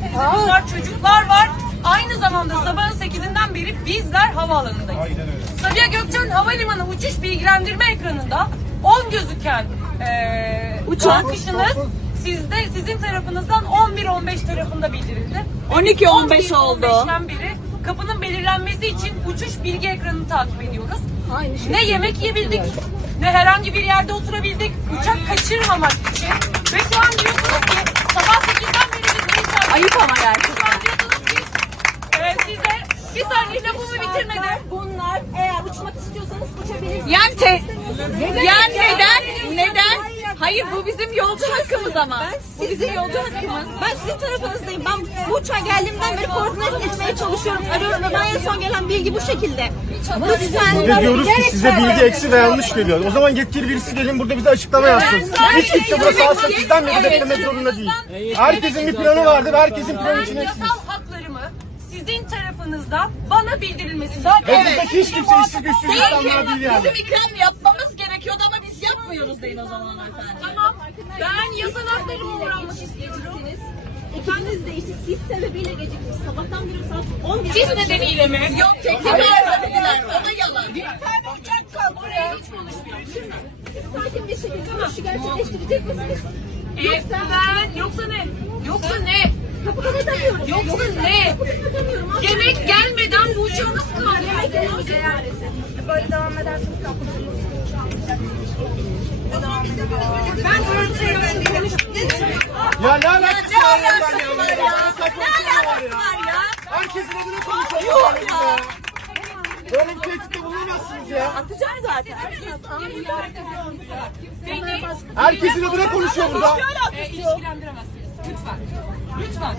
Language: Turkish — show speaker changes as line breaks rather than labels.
valizimiz var, çocuklar var. Aynı zamanda sabahın 8'inden beri bizler havaalanındayız. Sabiha Gökçen Havalimanı uçuş bilgilendirme ekranında 10 gözüken kalkışınız sizin tarafınızdan 11-15 tarafında bildirildi.
12-15 oldu.
15'ten beri kapının belirlenmesi için uçuş bilgi ekranını takip ediyoruz. Ne yemek yiyebildik, ne herhangi bir yerde oturabildik, uçak kaçırmamak için. Ve şu an diyorsunuz ki sabah 8'den beri biz ne içerdik?
Ayıp ama gerçekten.
Şu an diyorsunuz ki size bir saniye lafımı bitirmedim.
Bunlar eğer uçmak istiyorsanız uçabilirsiniz.
Yani neden? Hayır, bu bizim yolcu hakkımız ama. Bu bizim yolcu hakkımız.
Ben sizin tarafınızdayım. Ben bu uçağa geldiğimden beri koordinat etmeye çalışıyorum. Arıyorum ve bana en son gelen bilgi bu şekilde. Lütfen.
Ve diyoruz ki size bilgi eksi ve yanlış geliyor. O zaman yetkili birisi gelin burada bize açıklama yapsın. Hiç kimse burada saat 8'den beri beklemek zorunda değil. Herkesin bir planı vardır. Herkesin planı içine
Yasal
siz.
haklarımı sizin tarafınızdan bana bildirilmesi.
Ve buradaki hiç kimse işsiz güçsüz insanlar değil yani.
Bizim ikram yapmamız gerekiyordu ama biz yapmıyoruz deyin o zaman efendim.
Tamam. Ben yasal haklarıma uğranmak istiyorum.
İkiniz de işte siz sebebiyle gecikmiş. Sabahtan beri saat 11.
Siz nedeniyle mi?
Yok, teklif vermediler. O da yalan.
Bir tane uçak kaldı. Oraya hiç konuşmuyorum.
Siz sakin bir şekilde bu işi gerçekleştirecek misiniz?
Yoksa ne? Yoksa ne?
Kapı kapatamıyorum.
Yoksa ne?
Kapatamıyorum.
Yemek gelmeden bu uçağı nasıl kaldırıyorsunuz?
Böyle devam ederseniz kapatırız.
Ben böyle bir şey yapıyorum.
Ya ne alakası var ya?
Ne alakası var ya?
Herkesin adına konuşuyorlar ya. Böyle bir tehditte bulunamazsınız ya.
Atacağım zaten.
Herkesin adına konuşuyor burada.
İlişkilendiremezsiniz. Lütfen. Lütfen.